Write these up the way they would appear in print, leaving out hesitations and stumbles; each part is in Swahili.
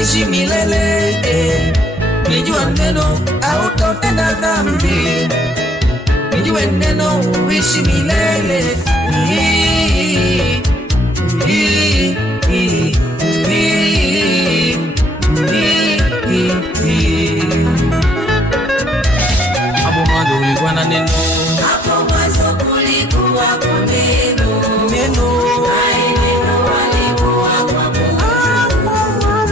utaishi milele. Ukijua neno hautotenda dhambi, ukijua neno uishi milele. Hapo mwanzo kulikuwa na neno, Hapo mwanzo kulikuwa neno, neno naye neno alikuwa kwa Mungu,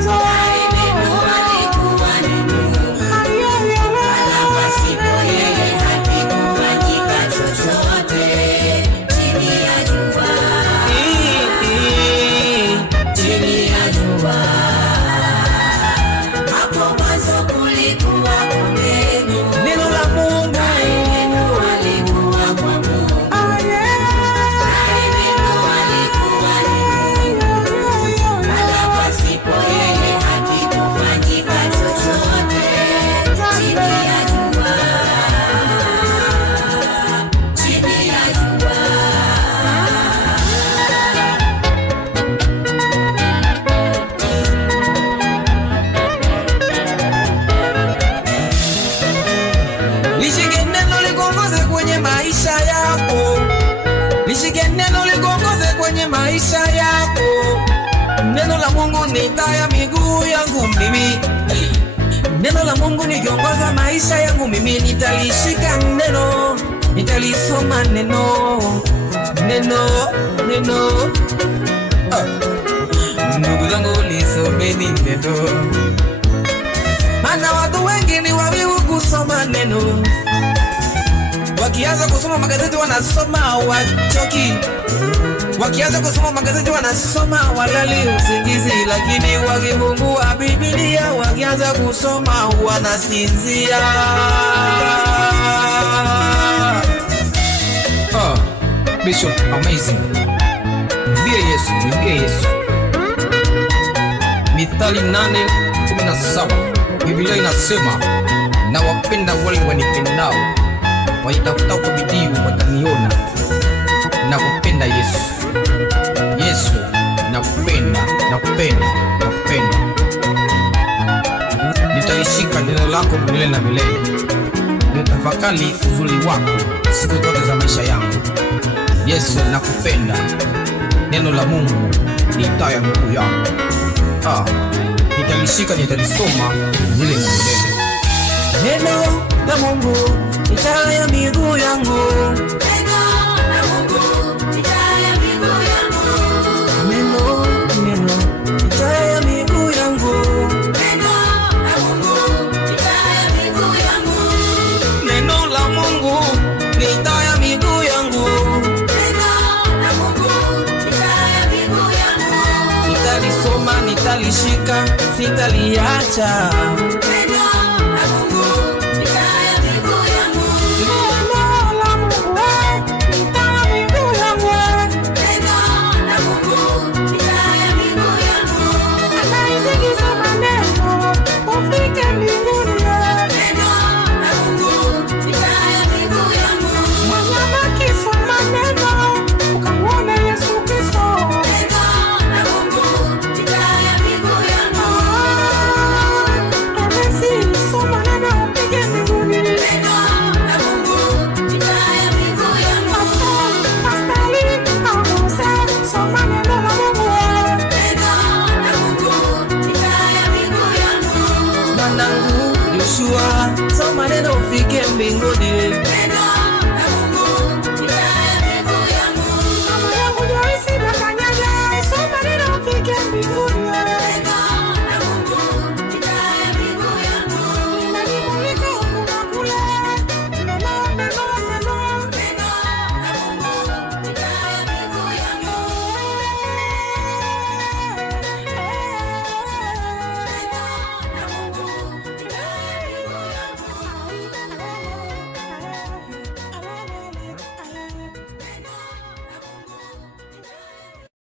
naye neno alikuwa ni Mungu. Wala pasipo yeye hakikufanyika chochote chini ya jua, chini ya jua. Hapo mwanzo kulikuwa neno, neno la Mungu. naye neno alikuwa kwa Mungu, naye neno alikuwa ni Mungu. Wala pasipo yeye hakikufanyika chochote chini ya jua, chini ya jua. Lishike neno likuongoze kwenye maisha yako, lishike neno likuongoze kwenye maisha yako. Neno la Mungu ni taa ya miguu yangu mimi, neno la Mungu nikiongoza maisha yangu mimi. Nitalishika neno, nitalisoma neno, neno. Ndugu zangu lisomeni neno, maana watu wengi ni wavivu kusoma neno. Wakianza kusoma magazeti wanasoma wachoki, wakianza kusoma magazeti wanasoma walali usingizi, lakini wakifungua Biblia wakianza kusoma wanasinzia. Bishop amazing. Mbie Yesu. Mithali 8:17 Biblia inasema, na wapenda wale wanipendao, wanitafuta kwa bidii wataniona. Nakupenda Yesu, nakupenda. Nitalishika neno lako milele na milele, nitafakari uzuri wako siku zote za maisha yangu. Yesu, nakupenda. Neno la Mungu ni taa ya miguu yangu. Nitalishika, nitalisoma milele na milele. Neno la Mungu ni taa ya miguu yangu. Neno la Mungu ni taa ya miguu yangu. Neno ni taa ya miguu yangu. Neno la Mungu ni taa ya miguu yangu. Neno la Mungu ni taa ya miguu yangu. Neno la Mungu ni taa ya miguu yangu. Nitalisoma, nitalishika, sitaliacha.